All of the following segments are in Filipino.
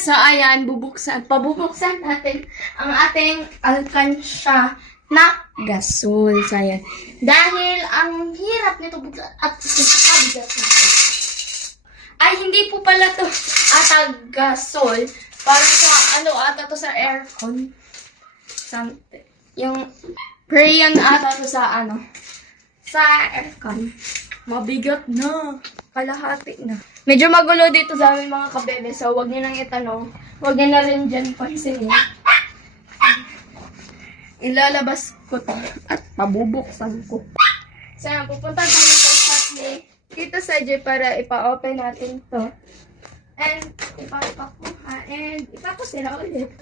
So, ayan, pabubuksan natin ang ating alkansya na gasol. So, ayan. Dahil ang hirap nito buksan at sakabigat natin. Ay, hindi po pala to gasol. Parang sa, ata to sa aircon. Something. Yung, Korean ata to sa, sa aircon. Mabigat na. Kalahati na. Medyo magulo dito sa amin mga kabebe. So, huwag niyo nang itanong. Huwag niyo na rin dyan pansinin. Ilalabas ko to. At pabubuksan ko. So, pupunta tayo sa Shopee. Dito sa J para ipa-open natin to. And, ipapakuha. And, ipapasira ulit.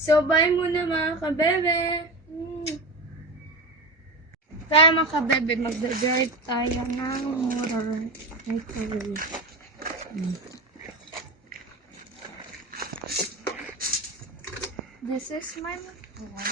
So, bye muna mga kabebe. Kaya mga kabebe, mag-guard tayo ng mirror microwave. This is my mirror.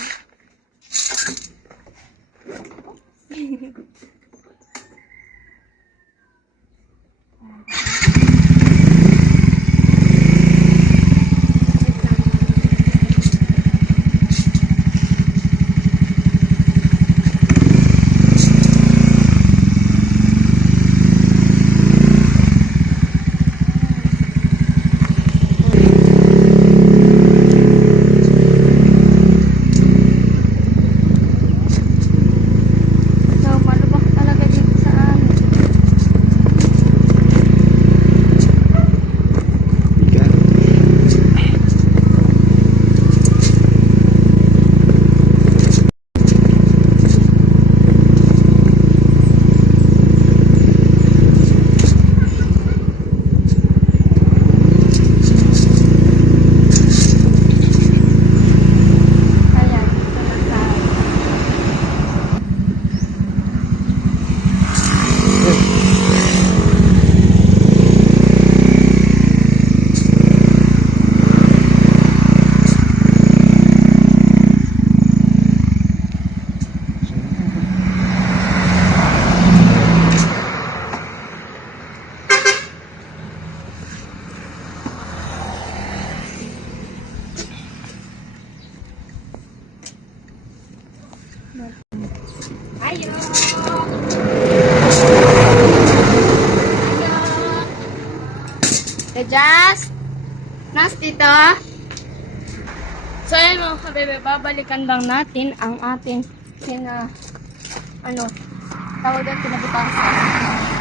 Ayo. Just nasty to. So ayan mga kabebe, babalikan lang natin ang ating tawag doon, pinabutasan.